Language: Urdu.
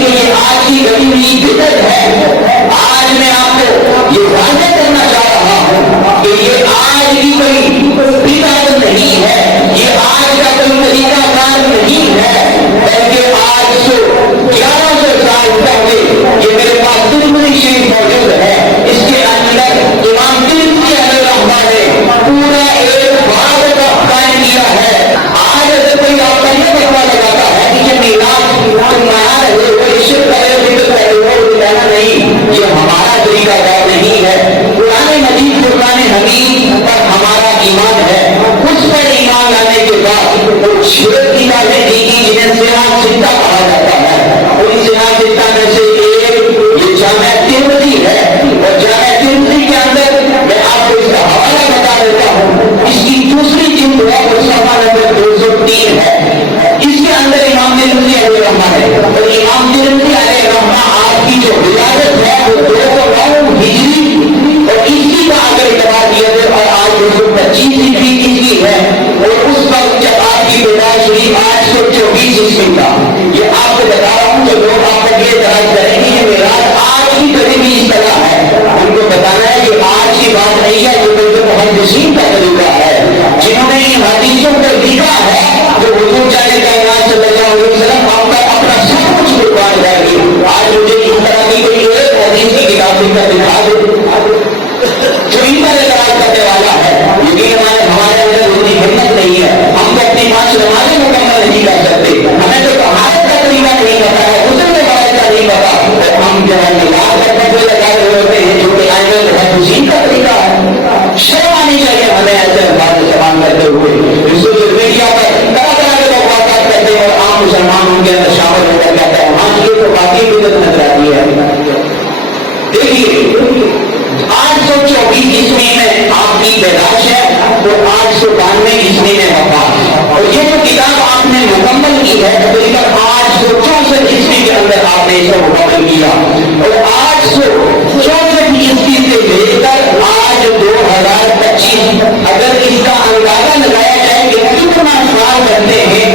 کہ یہ آج کی گھڑی ہوئی بدعت ہے. آج میں آپ کو یہ واضح کرنا چاہ رہا ہوں کہ یہ آج کی کوئی بدعت نہیں ہے, یہ آج کا کوئی طریقہ کار نہیں ہے, بلکہ آج سے 1100 سال پہلے یہ میرے پاس ترمذی شریف موجود ہے, اس کے اندر امام ترمذی علیہ رحمہ نے پورا ایک باب کا قائم کیا ہے. آج اگر کوئی آپ کا یہ فتویٰ لگاتا ہے کہ یہ میلاد تم منا رہے ہو, یہ شرک کر رہے ہو, کہہ رہے ہو, کہنا نہیں, یہ ہمارا طریقہ کار نہیں ہے. قرآن مجید فرقان حمید پر ہمارا ایمان ہے, اس پر ایمان لانے کے بعد وہ 6 کتابیں دی گئی جنہیں صحاح ستہ کہا جاتا ہے. ان صحاح ستہ میں سے ایک یہ جامع ترمذی ہے, اور جامع ترمذی کے اندر میں آپ کو اس کا حوالہ بتا دیتا ہوں. اس کی دوسری جلد ہے وہ صفحہ نمبر 203 ہے. اس کے اندر امام ترمذی علیہ رحمہ ہے, اور امام ترمذی علیہ رحمہ آپ کی جو ولادت ہے وہ 209 ہجری اور 21 کا اگر اعتبار کیا جائے, اور آج 225 ہجری کی ہے, اور اس وقت جب آپ کی پیدائش ہوئی 824 عیسوی کا. یہ آپ کو بتا رہا ہوں, جو لوگ آپ پر یہ اعتراض کریں گے کہ میراث آج کی قریبی اصطلاح ہے, ان کو بتانا ہے کہ آج کی بات نہیں ہے, جو بلکہ محدثین کا طریقہ ہے جنہوں نے ان حدیثوں کو لکھا ہے, جو حضور جانے کائنات صلی اللہ علیہ وسلم آپ کا اپنا سب کچھ قربان کر دی. آج مجھے اس طرح کی کوئی ایک حدیث کی کتاب لکھ کر دکھا دے جو ان پر اعتراض کرنے والا ہے, لیکن ہمارے اندر اتنی ہمت نہیں ہے. ہم تو اپنی 5 نمازیں مکمل نہیں کر سکتے, ہمیں تو طہارت کا طریقہ نہیں پتا ہے, غسل کے بارے کا نہیں پتا, اور ہم جو ہے نماز کرنے کو لگا رہے ہوتے ہیں جو کہ آئندہ محدثین کا طریقہ ہے. شرم آنی چاہیے ہمیں ایسے الفاظ استعمال کرتے ہوئے. سوشل میڈیا پر طرح طرح کے لوگ بات کرتے ہیں, اور عام مسلمان ان کے اندر شامل ہو کر کہتے ہیں ہاں یہ تو واقعی بدعت نظر آتی ہے. دیکھیے 824 عیسوی میں آپ کی پیدائش ہے, تو 892 عیسوی میں وفات, اور یہ جو کتاب آپ نے مکمل کی ہے تقریباً 864 عیسوی کے اندر آپ نے اسے مکمل کیا, اور 864 عیسوی سے لے کر آج 2025 اگر اس کا اندازہ لگایا جائے کہ کتنا سال کرتے ہیں